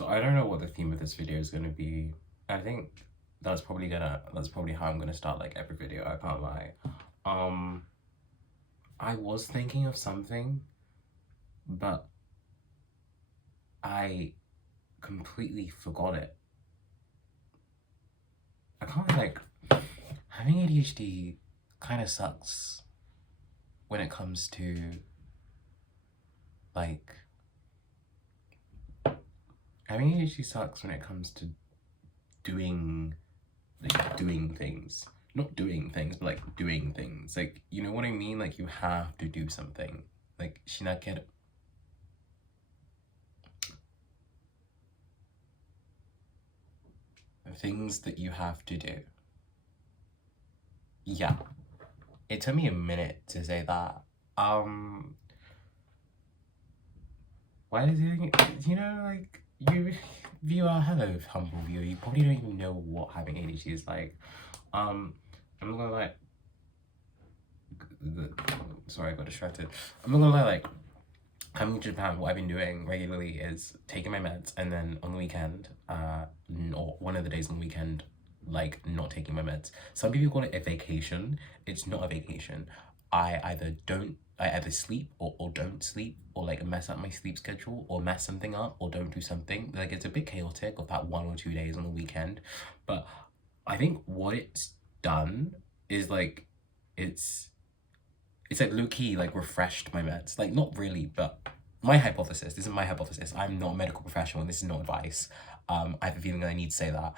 So I don't know what the theme of this video is gonna be. I think that's probably how I'm gonna start like every video, I can't lie. Um I was thinking of something, but I completely forgot it. I can't like having ADHD kind of sucks when it comes to like having ADHD sucks when it comes to doing things. Not doing things, but like doing things. Like, you know what I mean? Like you have to do something. Like shinakeru. Things that you have to do. Yeah. It took me a minute to say that. Why is it, like, viewer, hello, humble viewer, you probably don't even know what having ADHD is like. I'm not gonna lie, sorry, I got distracted. I'm not gonna lie, like, coming to Japan, what I've been doing regularly is taking my meds, and then on the weekend, or one of the days on the weekend, like, not taking my meds. Some people call it a vacation. It's not a vacation. I either sleep or don't sleep, or like mess up my sleep schedule, or mess something up, or don't do something. Like, it's a bit chaotic of that 1 or 2 days on the weekend. But I think what it's done is like, it's like low-key like refreshed my meds. Like, not really, but my hypothesis, this is my hypothesis. I'm not a medical professional and this is not advice. I have a feeling that I need to say that.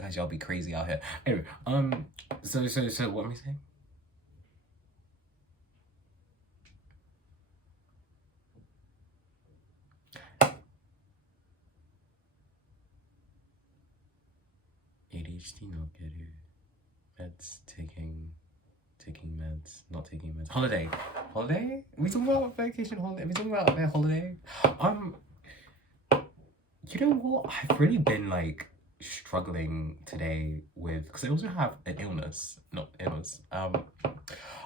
Guys, y'all be crazy out here. Anyway, so what am I saying? ADHD not getting meds, taking meds, not taking meds. Holiday. Holiday? Are we talking about vacation holiday? Are we talking about their holiday? You know what? I've really been like struggling today with, because I also have an illness, not illness. I've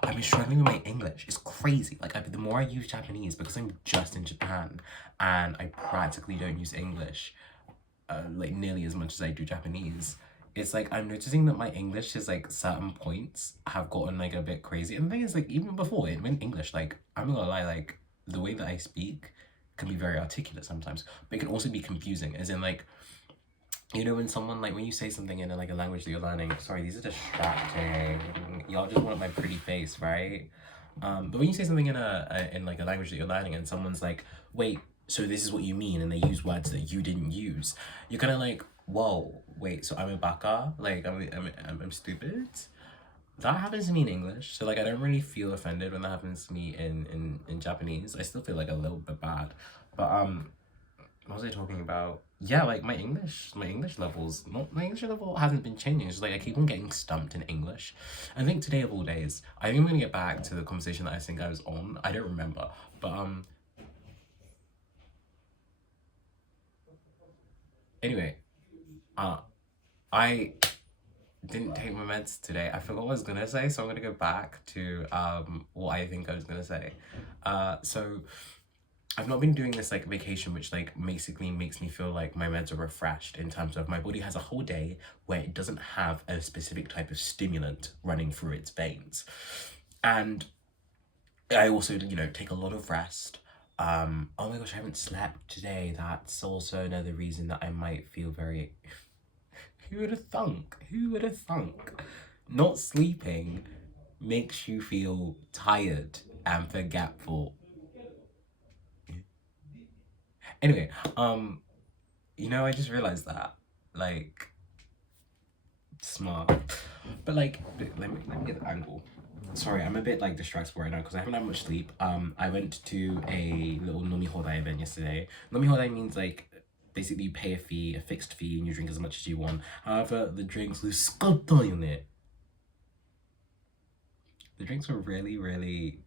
been struggling with my English. It's crazy. Like, the more I use Japanese, because I'm just in Japan and I practically don't use English, like nearly as much as I do Japanese. It's like I'm noticing that my English is like certain points have gotten like a bit crazy. And the thing is, like, even before in English, like, I'm not gonna lie, like the way that I speak can be very articulate sometimes, but it can also be confusing, as in like, when someone, like, when you say something in like a language that you're learning, sorry, these are distracting. Y'all just want my pretty face, right? But when you say something in like a language that you're learning and someone's like, wait, so this is what you mean, and they use words that you didn't use, you're kind of like, whoa, wait, so I'm a baka? Like, I'm stupid? That happens to me in English, so like I don't really feel offended when that happens to me in Japanese. I still feel like a little bit bad, but what was I talking about? Yeah, like my English levels, not my English level hasn't been changing. It's just like I keep on getting stumped in English. I think today of all days, I think I'm gonna get back to the conversation that I think I was on. I don't remember, but anyway, I didn't take my meds today. I forgot what I was gonna say, so I'm gonna go back to what I think I was gonna say. So I've not been doing this like vacation, which like basically makes me feel like my meds are refreshed, in terms of my body has a whole day where it doesn't have a specific type of stimulant running through its veins. And I also, take a lot of rest. Oh my gosh, I haven't slept today. That's also another reason that I might feel very, who would have thunk? Who would have thunk? Not sleeping makes you feel tired and forgetful. Anyway, I just realized that, like, smart. But like, let me get the angle. Sorry, I'm a bit like distracted right now because I haven't had much sleep. I went to a little nomi hodai event yesterday. Nomi hodai means like basically you pay a fee, a fixed fee, and you drink as much as you want. However, the drinks were scotta in it. The drinks were really, really.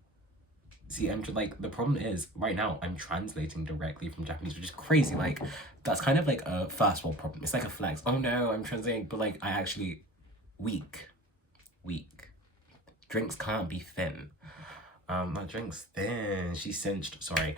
See, I'm just like, the problem is right now I'm translating directly from Japanese, which is crazy. Like, that's kind of like a first world problem. It's like a flex. Oh no, I'm translating, but like I actually weak. Drinks can't be thin. My drink's thin. She cinched. Sorry.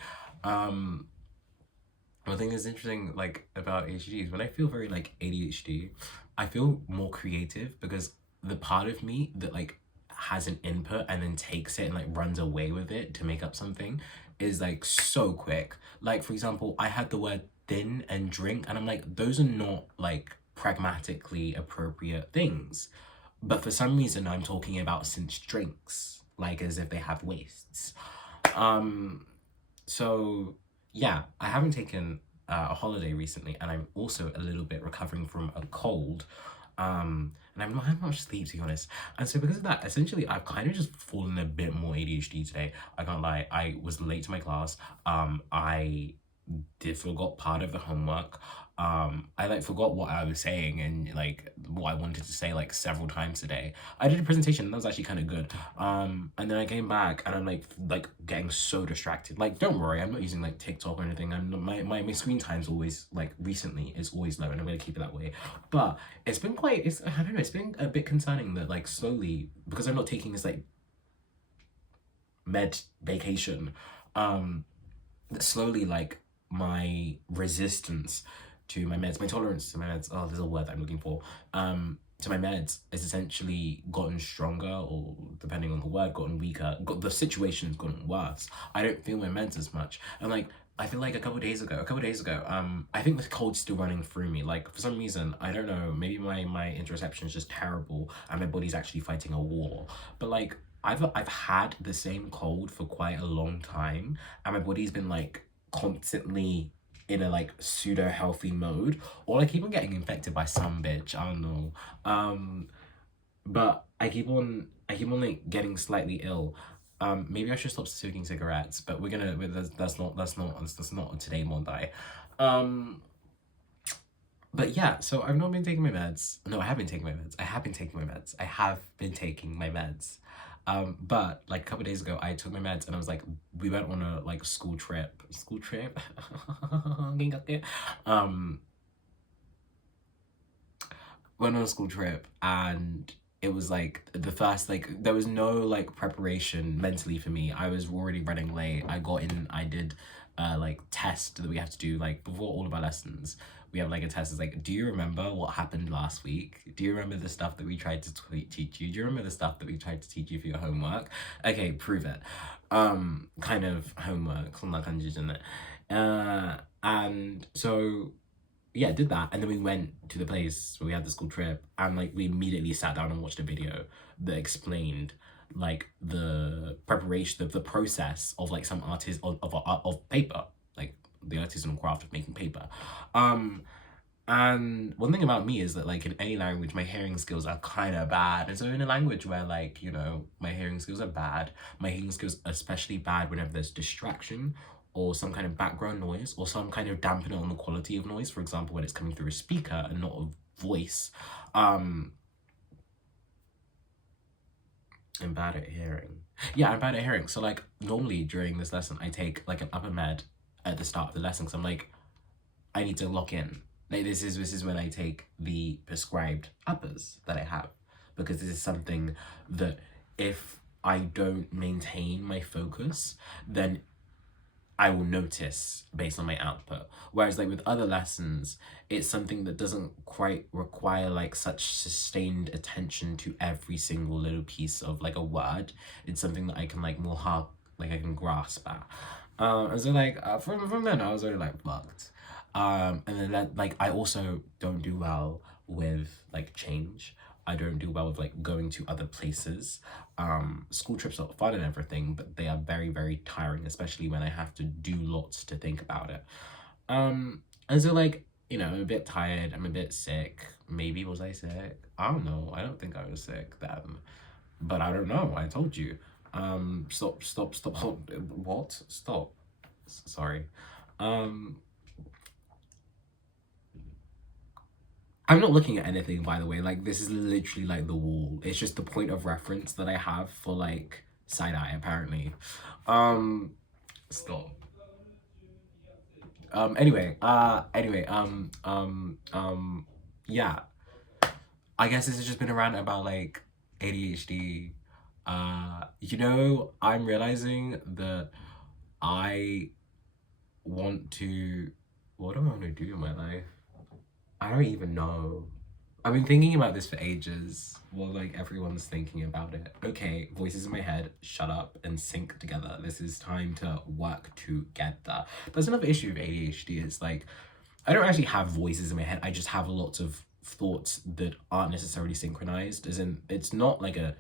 One thing that's interesting like about ADHD is when I feel very like ADHD, I feel more creative because the part of me that like has an input and then takes it and like runs away with it to make up something is like so quick. Like for example, I had the word thin and drink and I'm like, those are not like pragmatically appropriate things. But for some reason I'm talking about since drinks, like as if they have waists. Um so yeah, I haven't taken a holiday recently, and I'm also a little bit recovering from a cold. And I'm not having much sleep to be honest. And so because of that, essentially I've kind of just fallen a bit more ADHD today. I can't lie. I was late to my class. I did forgot part of the homework. I like forgot what I was saying and like what I wanted to say like several times today. I did a presentation that was actually kind of good. And then I came back and I'm like getting so distracted. Like don't worry, I'm not using like TikTok or anything. My screen time's always like recently is always low and I'm gonna keep it that way. But it's been quite I don't know, it's been a bit concerning that like slowly because I'm not taking this like med vacation, that slowly like my resistance to my meds, my tolerance to my meds, oh, there's a word that I'm looking for, to my meds has essentially gotten stronger, or depending on the word, gotten weaker. The situation's gotten worse. I don't feel my meds as much. And like, I feel like a couple days ago, I think the cold's still running through me. Like for some reason, I don't know, maybe my interoception is just terrible and my body's actually fighting a war. But like I've had the same cold for quite a long time and my body's been like constantly in a like pseudo healthy mode, or I keep on getting infected by some bitch. I don't know. But I keep on like getting slightly ill. Maybe I should stop smoking cigarettes, but that's not today, Mondai. Um, but yeah, so I've not been taking my meds. No, I have been taking my meds. I have been taking my meds. I have been taking my meds. But like a couple days ago, I took my meds and I was like, we went on a like school trip. School trip? um, went on a school trip and it was like the first like there was no like preparation mentally for me. I was already running late. I got in, I did like test that we have to do like before all of our lessons. We have like a test. It's like, do you remember what happened last week? Do you remember the stuff that we tried to teach you? Do you remember the stuff that we tried to teach you for your homework? Okay, prove it. Kind of homework, そんな感じじゃない? And so yeah, did that, and then we went to the place where we had the school trip, and like we immediately sat down and watched a video that explained like the preparation of the process of like some artist of paper, like the artisanal craft of making paper. And one thing about me is that like in any language, my hearing skills are kind of bad, and so in a language where like, you know, my hearing skills are bad, my hearing skills are especially bad whenever there's distraction or some kind of background noise or some kind of dampener on the quality of noise, for example when it's coming through a speaker and not a voice. I'm bad at hearing. Yeah, I'm bad at hearing. So like normally during this lesson I take like an upper med at the start of the lesson because I'm like, I need to lock in. Like this is when I take the prescribed uppers that I have, because this is something that if I don't maintain my focus, then I will notice based on my output. Whereas like with other lessons, it's something that doesn't quite require like such sustained attention to every single little piece of like a word. It's something that I can like more hard, like I can grasp at. And so like from then I was already like fucked. And then that like I also don't do well with like change. I don't do well with like going to other places. School trips are fun and everything, but they are very, very tiring, especially when I have to do lots to think about it. And so like, you know, I'm a bit tired, I'm a bit sick. Maybe was I sick? I don't know. I don't think I was sick then. But I don't know. I told you. Stop. Hold, what? Stop. Sorry. I'm not looking at anything, by the way. Like, this is literally like the wall. It's just the point of reference that I have for like side eye, apparently. Stop. Yeah. I guess this has just been a rant about like ADHD. You know, I'm realizing that I want to What do I want to do in my life? I don't even know. I've been thinking about this for ages. Well, like everyone's thinking about it. Okay, voices in my head, shut up and sync together. This is time to work together. That's another issue with ADHD. It's like I don't actually have voices in my head. I just have lots of thoughts that aren't necessarily synchronized. As in, it's not like a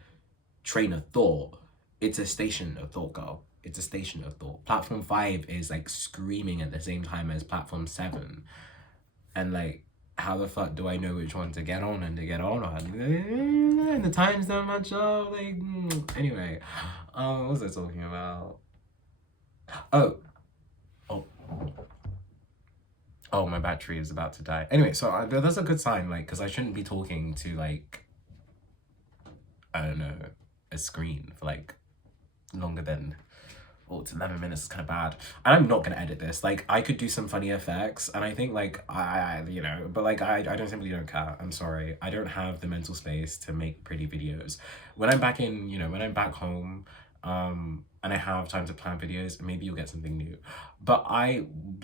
train of thought. It's a station of thought, girl. It's a station of thought. Platform 5 is like screaming at the same time as platform 7. And like, how the fuck do I know which one to get on and to get on? And the times don't match up. Like, anyway, what was I talking about? Oh, oh, oh, my battery is about to die. Anyway, so that's a good sign, like, because I shouldn't be talking to like, I don't know, a screen for like longer than, oh, it's 11 minutes. Is kind of bad. And I'm not gonna edit this. Like, I could do some funny effects, and I think like you know, but like I don't simply don't care. I'm sorry. I don't have the mental space to make pretty videos. When I'm back in, you know, when I'm back home, and I have time to plan videos, maybe you'll get something new. But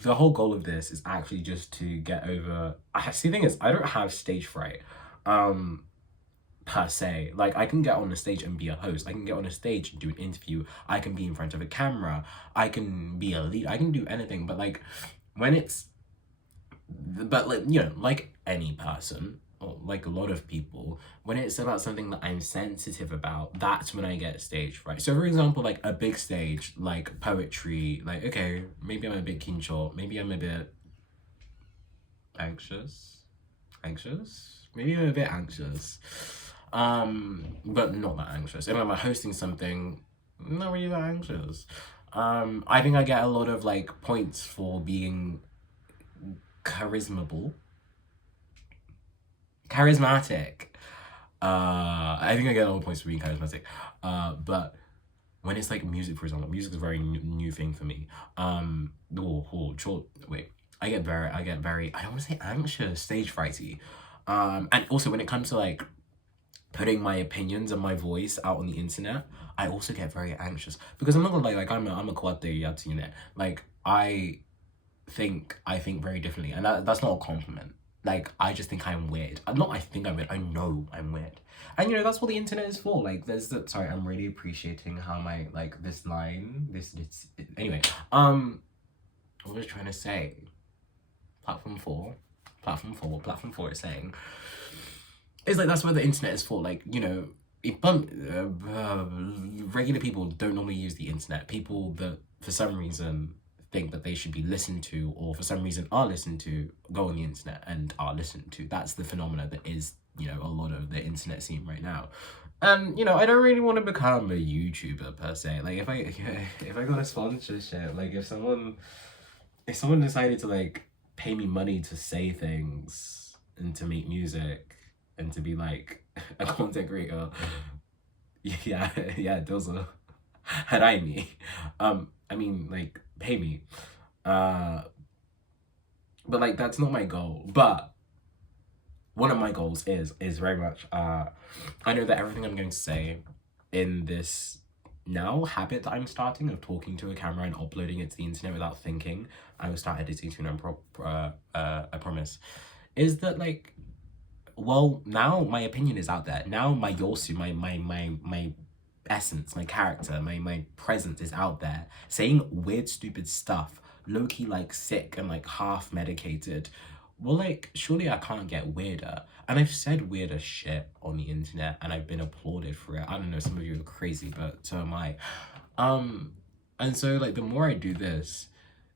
the whole goal of this is actually just to get over. See, the thing is, I don't have stage fright. Per se. Like, I can get on a stage and be a host. I can get on a stage and do an interview. I can be in front of a camera. I can be a lead. I can do anything. But like, when it's, but like, you know, like any person, or like a lot of people, when it's about something that I'm sensitive about, that's when I get stage fright. So for example, like a big stage, like poetry, like, okay, maybe I'm a bit kincho, maybe I'm a bit anxious, maybe I'm a bit anxious, but not that anxious. If I'm hosting something, not really that anxious. I think I get a lot of like points for being charismatic. I think I get a lot of points for being charismatic. But when it's like music, for example, music is a very new thing for me. Wait. I get very, I don't want to say anxious, stage frighty. And also when it comes to like putting my opinions and my voice out on the internet, I also get very anxious because I'm not gonna like I'm a quad unit. Like I think very differently, and that's not a compliment. Like I just think I'm weird. I think I'm weird. I know I'm weird, and you know that's what the internet is for. Like there's the sorry, I'm really appreciating how my like this line anyway. What was I trying to say? Platform 4, what platform 4 is saying. It's like that's what the internet is for. Like, you know, regular people don't normally use the internet. People that for some reason think that they should be listened to, or for some reason are listened to, go on the internet and are listened to. That's the phenomena that is, you know, a lot of the internet scene right now. And you know, I don't really want to become a YouTuber per se. Like if I got a sponsorship, like if someone decided to like pay me money to say things and to make music and to be like a content creator, yeah, those are harai me. I mean, like, pay me. But like that's not my goal. But one of my goals is very much I know that everything I'm going to say in this now habit that I'm starting of talking to a camera and uploading it to the internet without thinking, I will start editing soon, I promise, is that like, well, now my opinion is out there. Now my yosu, my essence, my character, my presence is out there, saying weird, stupid stuff, low-key like sick and like half medicated. Well, like, surely I can't get weirder. And I've said weirder shit on the internet and I've been applauded for it. I don't know, some of you are crazy, but so am I. And so like the more I do this,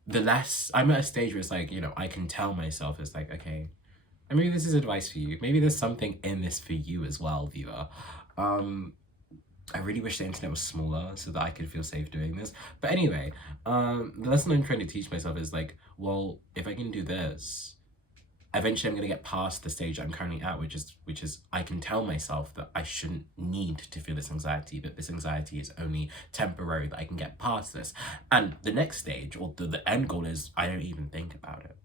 the less I'm at a stage where it's like, you know, I can tell myself it's like, okay, and maybe this is advice for you. Maybe there's something in this for you as well, viewer. I really wish the internet was smaller so that I could feel safe doing this. But anyway, the lesson I'm trying to teach myself is like, well, if I can do this, eventually I'm gonna get past the stage I'm currently at, which is I can tell myself that I shouldn't need to feel this anxiety, that this anxiety is only temporary, that I can get past this. And the next stage, or the end goal is I don't even think about it.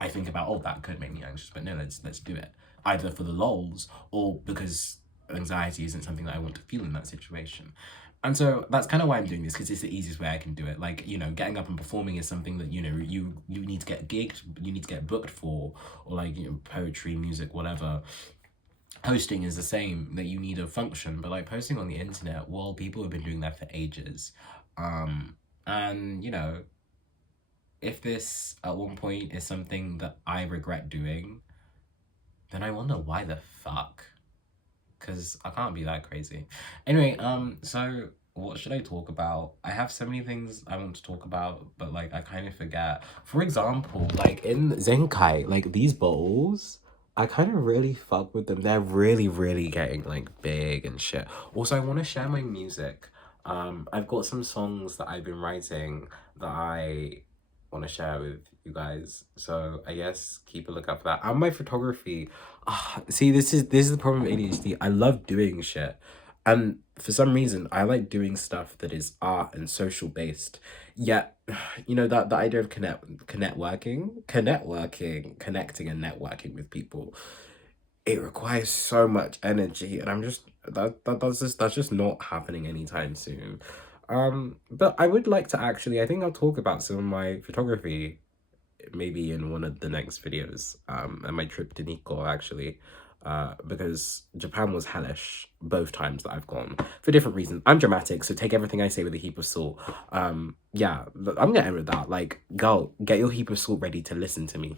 I think about, oh, that could make me anxious, but no, let's do it. Either for the lols or because anxiety isn't something that I want to feel in that situation. And so that's kind of why I'm doing this, because it's the easiest way I can do it. Like, you know, getting up and performing is something that, you know, you need to get gigged, you need to get booked for, or like, you know, poetry, music, whatever. Hosting is the same, that you need a function, but like posting on the internet, well, people have been doing that for ages. And you know, if this at one point is something that I regret doing, then I wonder why the fuck. Because I can't be that crazy. Anyway, so what should I talk about? I have so many things I want to talk about, but like I kind of forget. For example, like in Zenkai, like these bowls, I kind of really fuck with them. They're really, really getting like big and shit. Also, I want to share my music. I've got some songs that I've been writing that I want to share with you guys. So I guess keep a lookout for that. And my photography. See, this is the problem with ADHD. I love doing shit. And for some reason, I like doing stuff that is art and social based. Yet, you know, that the idea of connecting and networking with people, it requires so much energy, and I'm just that's just not happening anytime soon. But I would like to actually, I think I'll talk about some of my photography maybe in one of the next videos, and my trip to Nikko actually, because Japan was hellish both times that I've gone for different reasons. I'm dramatic, so take everything I say with a heap of salt. Yeah, I'm gonna end with that. Like, girl, get your heap of salt ready to listen to me.